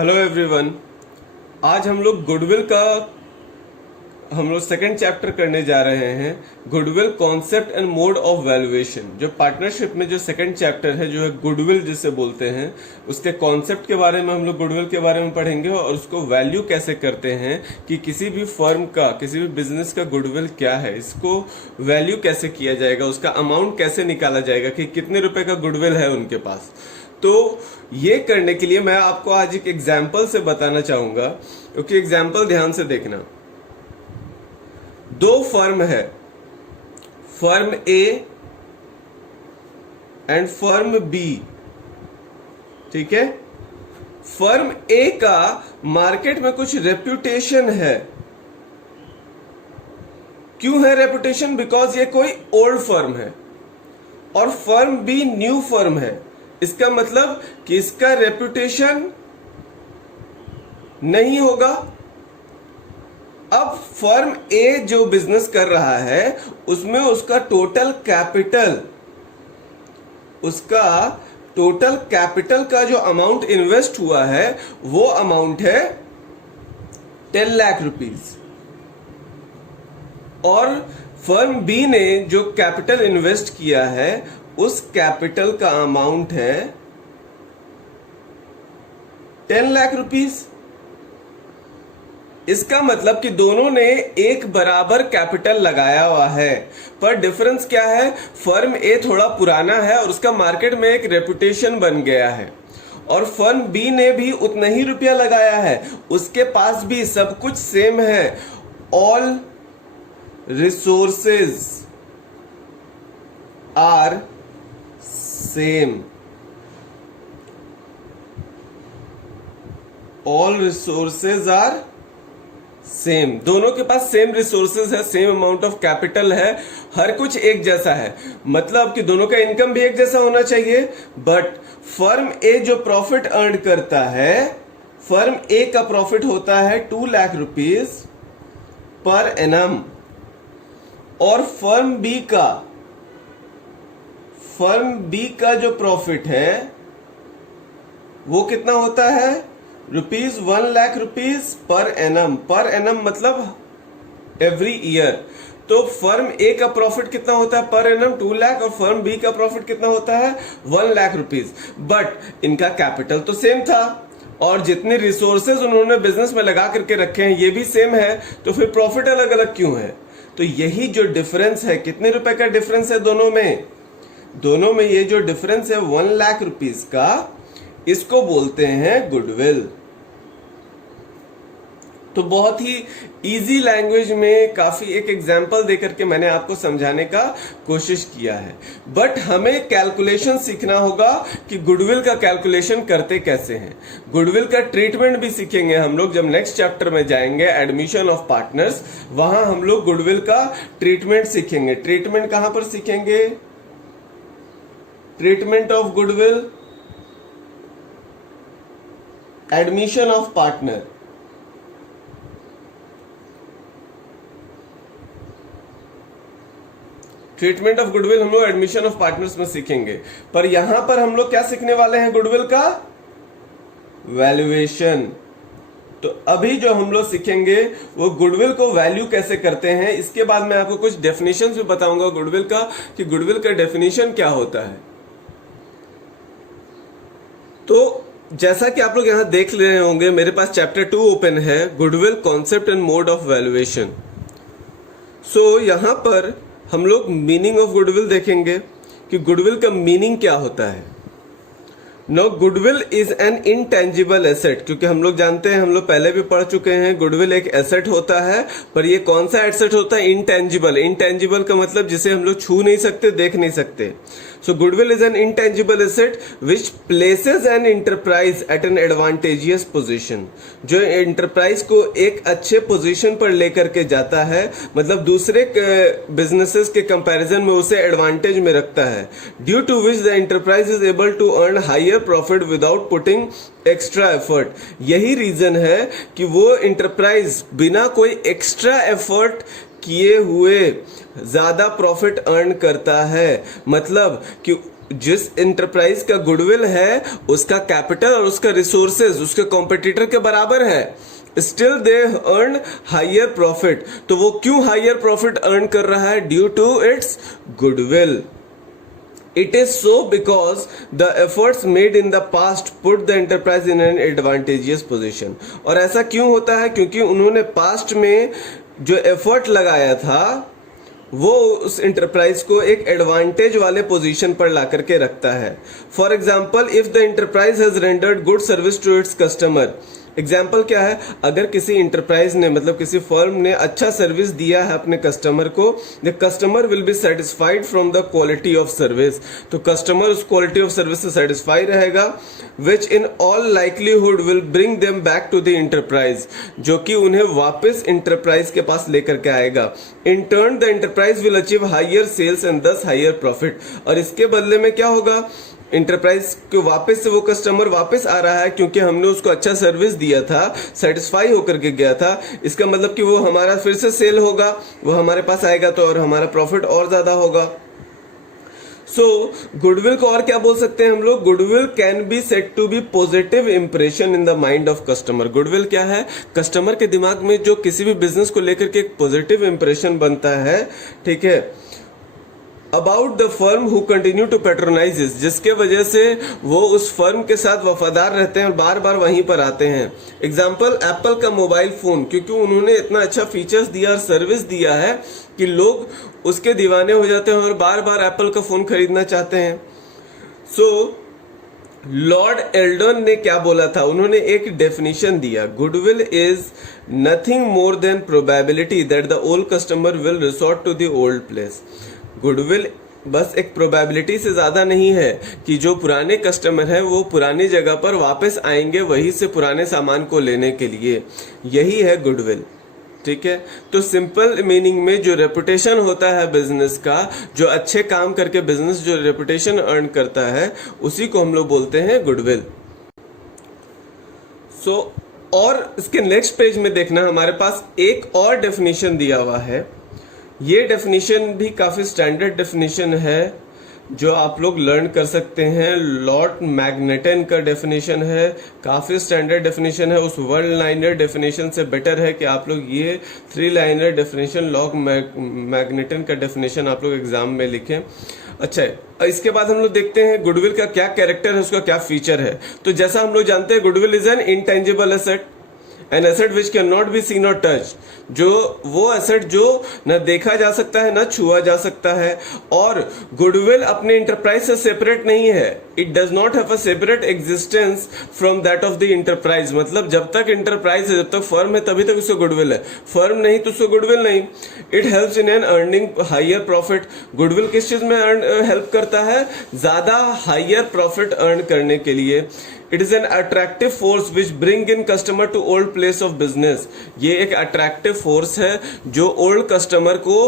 Hello everyone. आज हम लोग गुडविल का सेकंड चैप्टर करने जा रहे हैं। Goodwill concept and mode of valuation. जो पार्टनरशिप में जो सेकंड चैप्टर है, जो है गुडविल जिसे बोलते हैं, उसके कॉन्सेप्ट के बारे में हम लोग गुडविल के बारे में पढ़ेंगे और उसको वैल्यू कैसे करते हैं कि किसी भी फर्म का, किसी भी बिजनेस का गुडविल क्या है, इसको वैल्यू कैसे किया जाएगा, उसका अमाउंट कैसे निकाला जाएगा कि कितने रुपए का गुडविल है उनके पास। तो ये करने के लिए मैं आपको आज एक एग्जाम्पल से बताना चाहूंगा, क्योंकि एग्जाम्पल ध्यान से देखना। दो फर्म है, firm A and firm B. ठीक है। फर्म ए का मार्केट में कुछ रेप्यूटेशन है। क्यों है रेप्यूटेशन? बिकॉज ये कोई ओल्ड फर्म है और फर्म बी न्यू फर्म है। इसका मतलब कि इसका रेप्यूटेशन नहीं होगा। अब फर्म ए जो बिजनेस कर रहा है उसमें उसका टोटल कैपिटल का जो अमाउंट इन्वेस्ट हुआ है वो अमाउंट है 10 लाख रुपीस। और फर्म बी ने जो कैपिटल इन्वेस्ट किया है उस कैपिटल का अमाउंट है 10 लाख रुपीस। इसका मतलब कि दोनों ने एक बराबर कैपिटल लगाया हुआ है, पर डिफरेंस क्या है? फर्म ए थोड़ा पुराना है और उसका मार्केट में एक रेपुटेशन बन गया है, और फर्म बी ने भी उतना ही रुपया लगाया है, उसके पास भी सब कुछ सेम है। All resources are same. All resources are same. दोनों के पास सेम रिसोर्सेज है, सेम अमाउंट ऑफ कैपिटल है, हर कुछ एक जैसा है। मतलब कि दोनों का इनकम भी एक जैसा होना चाहिए। बट फर्म ए जो प्रॉफिट अर्न करता है, फर्म ए का प्रॉफिट होता है 2 लाख रुपीस पर एनम, और फर्म बी का जो प्रॉफिट है वो कितना होता है? Rupees 1 lakh rupees per annum. Per annum मतलब एवरी ईयर। तो फर्म ए का प्रॉफिट कितना होता है पर एनम? 2 लाख। और फर्म बी का प्रॉफिट कितना होता है? 1 लाख रुपीस। बट इनका कैपिटल तो सेम था और जितने रिसोर्सेज उन्होंने बिजनेस में लगा करके रखे हैं ये भी सेम है, तो फिर प्रॉफिट अलग अलग क्यों है? तो यही जो डिफरेंस है, कितने रुपए का डिफरेंस है दोनों में ये जो डिफरेंस है 1 लाख रुपीस का, इसको बोलते हैं गुडविल। तो बहुत ही इजी लैंग्वेज में काफी एक एग्जांपल देकर के मैंने आपको समझाने का कोशिश किया है। बट हमें कैलकुलेशन सीखना होगा कि गुडविल का कैलकुलेशन करते कैसे हैं। गुडविल का ट्रीटमेंट भी सीखेंगे हम लोग जब नेक्स्ट चैप्टर में जाएंगे, एडमिशन ऑफ पार्टनर्स। वहां हम लोग गुडविल का ट्रीटमेंट सीखेंगे। ट्रीटमेंट कहां पर सीखेंगे? Treatment of goodwill, admission of partner. Treatment of goodwill हम लोग एडमिशन ऑफ पार्टनर्स में सीखेंगे। पर यहां पर हम लोग क्या सीखने वाले हैं? गुडविल का वैल्यूएशन। तो अभी जो हम लोग सीखेंगे वो गुडविल को वैल्यू कैसे करते हैं। इसके बाद मैं आपको कुछ डेफिनेशंस भी बताऊंगा गुडविल का, कि गुडविल का डेफिनेशन क्या होता है। तो जैसा कि आप लोग यहां देख ले रहे होंगे, मेरे पास चैप्टर 2 ओपन है, goodwill concept and mode of valuation. So यहां पर हम लोग मीनिंग ऑफ गुडविल देखेंगे कि गुडविल का मीनिंग क्या होता है। No, goodwill is an intangible asset. क्योंकि हम लोग जानते हैं, हम लोग पहले भी पढ़ चुके हैं, गुडविल एक एसेट होता है। पर ये कौन सा एसेट होता है? इनटेंजिबल। इनटेंजिबल का मतलब जिसे हम लोग छू नहीं सकते, देख नहीं सकते। So goodwill is an intangible asset which places an enterprise at an advantageous position। जो enterprise को एक अच्छे पोजीशन पर लेकर के जाता है, मतलब दूसरे बिजनेसेस के कंपैरिजन में उसे एडवांटेज में रखता है। Due to which the enterprise is able to earn higher profit without putting extra effort। यही रीजन है कि वो इंटरप्राइज बिना कोई एक्स्ट्रा एफर्ट किए हुए ज्यादा प्रॉफिट अर्न करता है। मतलब कि जिस एंटरप्राइज का गुडविल है उसका कैपिटल और उसका रिसोर्सेज उसके कॉम्पिटिटर के बराबर है, still they earn higher profit. तो वो क्यों हायर प्रॉफिट अर्न कर रहा है? Due to its goodwill. It is so because the efforts made in the past put the enterprise in an advantageous position। और ऐसा क्यों होता है? क्योंकि उन्होंने पास्ट में जो एफर्ट लगाया था वो उस एंटरप्राइज को एक एडवांटेज वाले पोजीशन पर ला करके रखता है। For example, if the enterprise has rendered good service to its customer. Example क्या है? अगर किसी इंटरप्राइज ने मतलब किसी फर्म ने अच्छा सर्विस दिया है अपने कस्टमर को, the customer will be satisfied from the quality of service. तो कस्टमर उस क्वालिटी ऑफ सर्विस से सेटिस्फाई रहेगा, which in all likelihood will bring them back to the enterprise, जो कि उन्हें वापस इंटरप्राइज के पास लेकर के आएगा। In turn the enterprise will achieve higher sales and thus higher profit. और इसके बदले में क्या होगा? इंटरप्राइज को वापस से वो कस्टमर वापस आ रहा है क्योंकि हमने उसको अच्छा सर्विस दिया था, सेटिस्फाई होकर के गया था। इसका मतलब कि वो हमारा फिर से सेल होगा, वो हमारे पास आएगा तो और हमारा प्रॉफिट और ज्यादा होगा। सो गुडविल को और क्या बोल सकते हैं हम लोग? Goodwill can be said to be positive impression in the mind of customer. Goodwill क्या है? कस्टमर के दिमाग में जो किसी भी बिजनेस को लेकर के एक पॉजिटिव इंप्रेशन बनता है, ठीक है, about the firm who continue to patronise, जिसके वजह से वो उस फर्म के साथ वफादार रहते हैं और बार बार वहीं पर आते हैं। एग्जाम्पल, एप्पल का मोबाइल फोन, क्योंकि उन्होंने इतना अच्छा फीचर्स दिया और सर्विस दिया है कि लोग उसके दीवाने हो जाते हैं और बार बार एप्पल का फोन खरीदना चाहते हैं। सो लॉर्ड एल्डन ने क्या बोला था? उन्होंने एक डेफिनेशन दिया, goodwill is nothing more than probability that the old customer will resort to the old place. Goodwill बस एक प्रोबेबिलिटी से ज्यादा नहीं है कि जो पुराने कस्टमर हैं वो पुरानी जगह पर वापस आएंगे वहीं से पुराने सामान को लेने के लिए। यही है गुडविल, ठीक है। तो सिंपल मीनिंग में जो रेपुटेशन होता है बिजनेस का, जो अच्छे काम करके बिजनेस जो रेपुटेशन अर्न करता है, उसी को हम लोग बोलते हैं गुडविल। सो और इसके नेक्स्ट पेज में देखना, हमारे पास एक और डेफिनेशन दिया हुआ है। ये डेफिनेशन भी काफी स्टैंडर्ड डेफिनेशन है जो आप लोग लर्न कर सकते हैं। लॉर्ड मैग्नेटन का डेफिनेशन है, काफी स्टैंडर्ड डेफिनेशन है। उस वन लाइनर डेफिनेशन से बेटर है कि आप लोग ये 3 लाइनर डेफिनेशन लॉर्ड मैग्नेटन का डेफिनेशन आप लोग एग्जाम में लिखें। अच्छा, इसके बाद हम लोग देखते हैं गुडविल का क्या कैरेक्टर है, उसका क्या फीचर है। तो जैसा हम लोग जानते हैं, goodwill is N intangible asset, an asset which can not be seen और टच। जो वो एसेट जो न देखा जा सकता है न छुआ जा सकता है। और गुडविल अपने इंटरप्राइज से सेपरेट नहीं है, it does not have a separate existence from that of the enterprise. मतलब जब तक इंटरप्राइज है, जब तक फर्म है, तभी तक उसको गुडविल है। फर्म नहीं तो उसको गुडविल नहीं। It helps in an earning higher profit. Goodwill किस चीज में हेल्प करता है? ज्यादा हायर प्रॉफिट अर्न करने के लिए। It is an attractive force which bring in customer to old place of business. ये एक अट्रैक्टिव फोर्स है जो ओल्ड कस्टमर को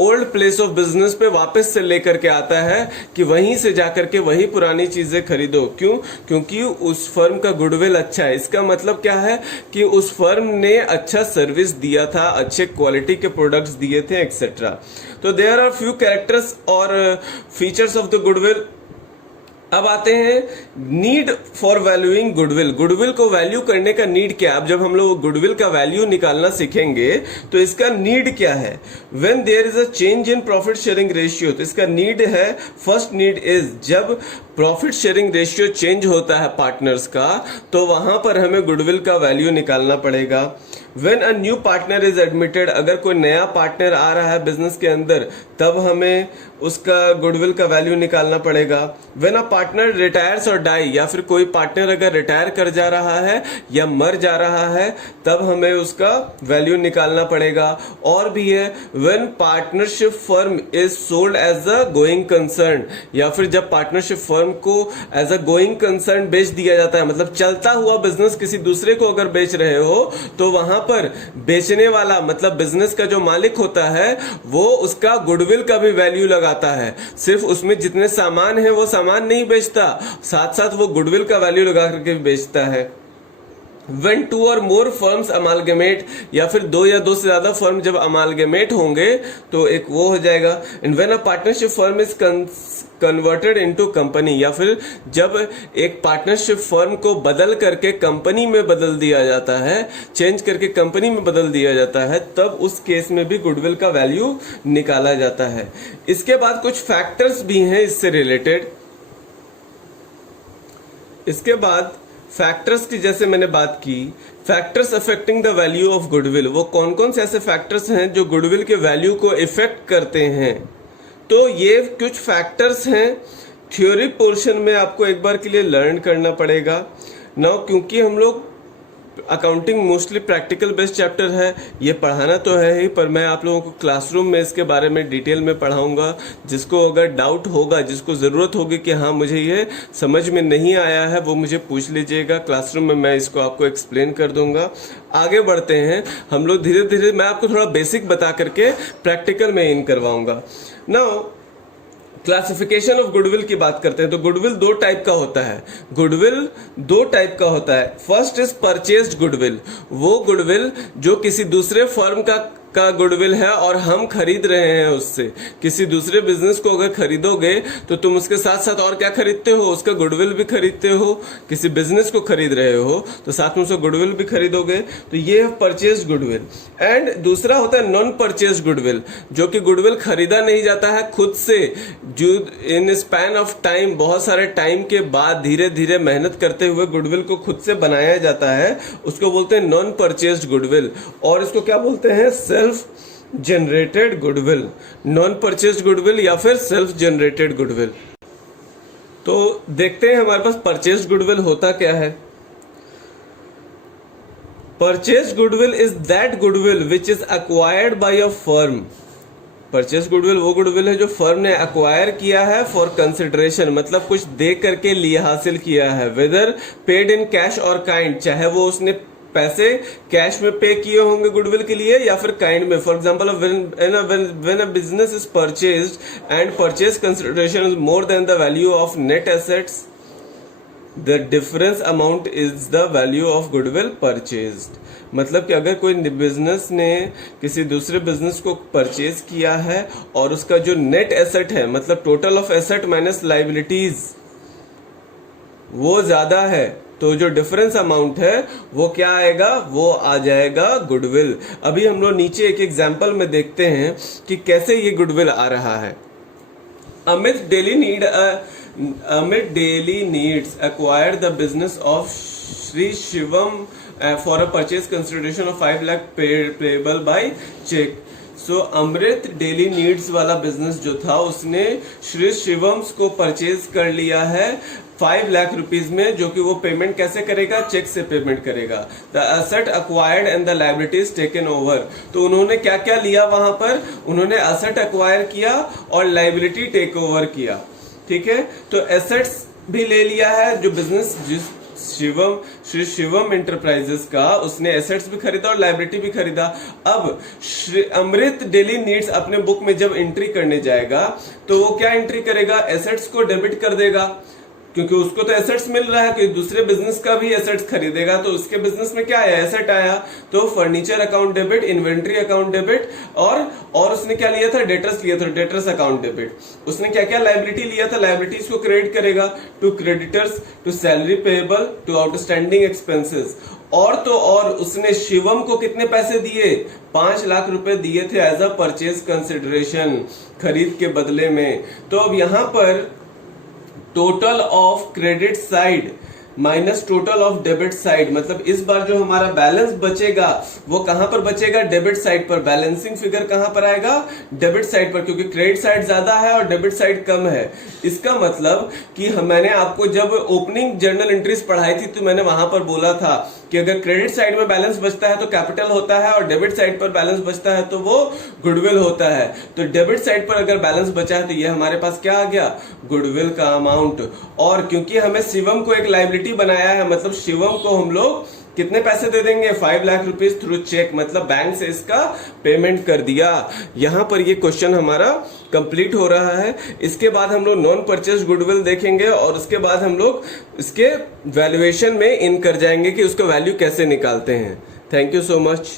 ओल्ड प्लेस ऑफ बिजनेस पे वापस से लेकर के आता है कि वहीं से जाकर के वही पुरानी चीजें खरीदो। क्यों? क्योंकि उस फर्म का गुडविल अच्छा है। इसका मतलब क्या है कि उस फर्म ने अच्छा सर्विस दिया था, अच्छे क्वालिटी के प्रोडक्ट्स दिए थे, एक्सेट्रा। तो देयर आर फ्यू कैरेक्टर्स और फीचर्स ऑफ द गुडविल। अब आते हैं need for valuing goodwill. Goodwill को वैल्यू करने का नीड क्या है? अब जब हम लोग गुडविल का वैल्यू निकालना सीखेंगे तो इसका नीड क्या है? When there is a change in profit sharing ratio, तो इसका नीड है, फर्स्ट नीड इज, जब प्रॉफिट शेयरिंग रेशियो चेंज होता है पार्टनर्स का, तो वहां पर हमें गुडविल का वैल्यू निकालना पड़ेगा। When a new partner is admitted, अगर कोई नया पार्टनर आ रहा है बिजनेस के अंदर, तब हमें उसका गुडविल का वैल्यू निकालना पड़ेगा। व्हेन अ पार्टनर रिटायर्स और डाई, या फिर कोई पार्टनर अगर रिटायर कर जा रहा है या मर जा रहा है, तब हमें उसका वैल्यू निकालना पड़ेगा। और भी है, when partnership firm is sold as a going concern, या फिर जब पार्टनरशिप फर्म को एज अ गोइंग कंसर्न बेच दिया जाता है, मतलब चलता हुआ बिजनेस किसी दूसरे को अगर बेच रहे हो, तो वहां पर बेचने वाला मतलब बिजनेस का जो मालिक होता है वो उसका गुडविल का भी वैल्यू लगाता है। सिर्फ उसमें जितने सामान है वो सामान नहीं बेचता, साथ साथ वो गुडविल का वैल्यू लगा करके बेचता है। When two or more firms amalgamate, या फिर दो या दो से ज्यादा फर्म जब अमालगमेट होंगे तो एक वो हो जाएगा. And when a partnership firm is converted into company, या फिर जब एक पार्टनरशिप फर्म को बदल करके कंपनी में बदल दिया जाता है, चेंज करके कंपनी में बदल दिया जाता है, तब उस केस में भी गुडविल का वैल्यू निकाला जाता है. इसके बाद कुछ फैक्टर्स भी हैं इससे रिलेटेड. इसके बाद फैक्टर्स की जैसे मैंने बात की, factors affecting the value of goodwill, वो कौन कौन से ऐसे फैक्टर्स हैं जो गुडविल के वैल्यू को इफेक्ट करते हैं. तो ये कुछ फैक्टर्स हैं. थ्योरी पोर्शन में आपको एक बार के लिए लर्न करना पड़ेगा ना, क्योंकि हम लोग accounting mostly practical based chapter है. ये पढ़ाना तो है ही, पर मैं आप लोगों को क्लासरूम में इसके बारे में डिटेल में पढ़ाऊंगा. जिसको अगर डाउट होगा, जिसको ज़रूरत होगी कि हाँ मुझे ये समझ में नहीं आया है, वो मुझे पूछ लीजिएगा. क्लासरूम में मैं इसको आपको एक्सप्लेन कर दूंगा. आगे बढ़ते हैं हम लोग धीरे धीरे. मैं आपको थोड़ा बेसिक बता करके प्रैक्टिकल में इन करवाऊंगा. नाउ क्लासिफिकेशन ऑफ गुडविल की बात करते हैं. तो गुडविल दो टाइप का होता है. गुडविल दो टाइप का होता है. फर्स्ट इज परचेज्ड गुडविल, वो गुडविल जो किसी दूसरे फर्म का गुडविल है और हम खरीद रहे हैं उससे. किसी दूसरे बिजनेस को अगर खरीदोगे तो तुम उसके साथ साथ और क्या खरीदते हो, उसका गुडविल भी खरीदते हो. किसी बिजनेस को खरीद रहे हो तो साथ में उसका गुडविल भी खरीदोगे. तो ये है परचेज गुडविल. एंड दूसरा होता है नॉन परचेज गुडविल, जो कि गुडविल खरीदा नहीं जाता है खुद से, जो इन स्पैन ऑफ टाइम, बहुत सारे टाइम के बाद धीरे धीरे मेहनत करते हुए गुडविल को खुद से बनाया जाता है. उसको बोलते हैं नॉन परचेज गुडविल. और इसको क्या बोलते हैं, self generated goodwill. Non purchase goodwill या फिर सेल्फ जनरेटेड गुडविल. तो देखते हैं हमारे पास परचेज गुडविल होता क्या है. Purchase goodwill is that goodwill which is acquired by a firm. Purchase goodwill वो गुडविल है जो फर्म ने एक्वायर किया है फॉर कंसिडरेशन, मतलब कुछ दे करके लिए हासिल किया है. वेदर पेड इन कैश और काइंड, चाहे वो उसने पैसे कैश में पे किए होंगे गुडविल के लिए या फिर काइंड में. For example, when a business is purchased and purchase consideration is more than the value of net assets, the difference amount is the value of goodwill purchased. मतलब कि अगर कोई बिजनेस ने किसी दूसरे बिजनेस को परचेज किया है और उसका जो नेट एसेट है, मतलब total of asset minus liabilities, वो ज्यादा है, तो जो डिफरेंस अमाउंट है वो क्या आएगा, वो आ जाएगा गुडविल. अभी हम लोग नीचे एक एग्जांपल में देखते हैं कि कैसे ये गुडविल आ रहा है. Amit daily needs acquired the business of Shri Shivam for a purchase consideration of 5 lakh payable by check. So Amrit daily needs वाला बिजनेस जो था, उसने श्री शिवम्स को परचेज कर लिया है 5 लाख रुपीज में, जो कि वो पेमेंट कैसे करेगा, चेक से पेमेंट करेगा. The asset acquired and the liabilities taken over. तो उन्होंने क्या क्या लिया वहां पर, उन्होंने एसेट अक्वायर किया और लायबिलिटी टेक ओवर किया. ठीक है, तो एसेट्स भी ले लिया है जो बिजनेस श्री शिवम एंटरप्राइजेस का, उसने एसेट्स भी खरीदा और लायबिलिटी भी खरीदा. अब श्री अमृत डेली नीड्स अपने बुक में जब एंट्री करने जाएगा तो वो क्या एंट्री करेगा, एसेट्स को डेबिट कर देगा, क्योंकि उसको तो एसेट्स मिल रहा है. कोई दूसरे बिजनेस का भी एसेट्स खरीदेगा तो उसके बिजनेस में क्या आया, एसेट आया. तो furniture account debit, inventory account debit, और उसने क्या लिया था, डेटर्स लिया था, डेटर्स अकाउंट डेबिट. उसने क्या क्या लायबिलिटी लिया था, लायबिलिटीज को क्रेडिट करेगा to creditors, to salary payable, to outstanding expenses. और तो और उसने शिवम को कितने पैसे दिए, 5 लाख रुपए दिए थे एज अ परचेज कंसिडरेशन, खरीद के बदले में. तो अब यहां पर total of credit side minus total of debit side, मतलब इस बार जो हमारा बैलेंस बचेगा वो कहां पर बचेगा, डेबिट साइड पर. बैलेंसिंग फिगर कहां पर आएगा, डेबिट साइड पर, क्योंकि क्रेडिट साइड ज्यादा है और डेबिट साइड कम है. इसका मतलब कि मैंने आपको जब ओपनिंग जर्नल एंट्रीज पढ़ाई थी तो मैंने वहां पर बोला था कि अगर क्रेडिट साइड में बैलेंस बचता है तो कैपिटल होता है और डेबिट साइड पर बैलेंस बचता है तो वो गुडविल होता है. तो डेबिट साइड पर अगर बैलेंस बचा है तो ये हमारे पास क्या आ गया, गुडविल का अमाउंट. और क्योंकि हमें शिवम को एक लायबिलिटी बनाया है, मतलब शिवम को हम लोग कितने पैसे दे देंगे? 5 लाख रुपीज थ्रू चेक, मतलब बैंक से इसका पेमेंट कर दिया। यहां पर ये क्वेश्चन हमारा कंप्लीट हो रहा है। इसके बाद हम लोग नॉन परचेज गुडविल देखेंगे और उसके बाद हम लोग इसके वैल्यूएशन में इन कर जाएंगे कि उसका वैल्यू कैसे निकालते हैं। Thank you so much.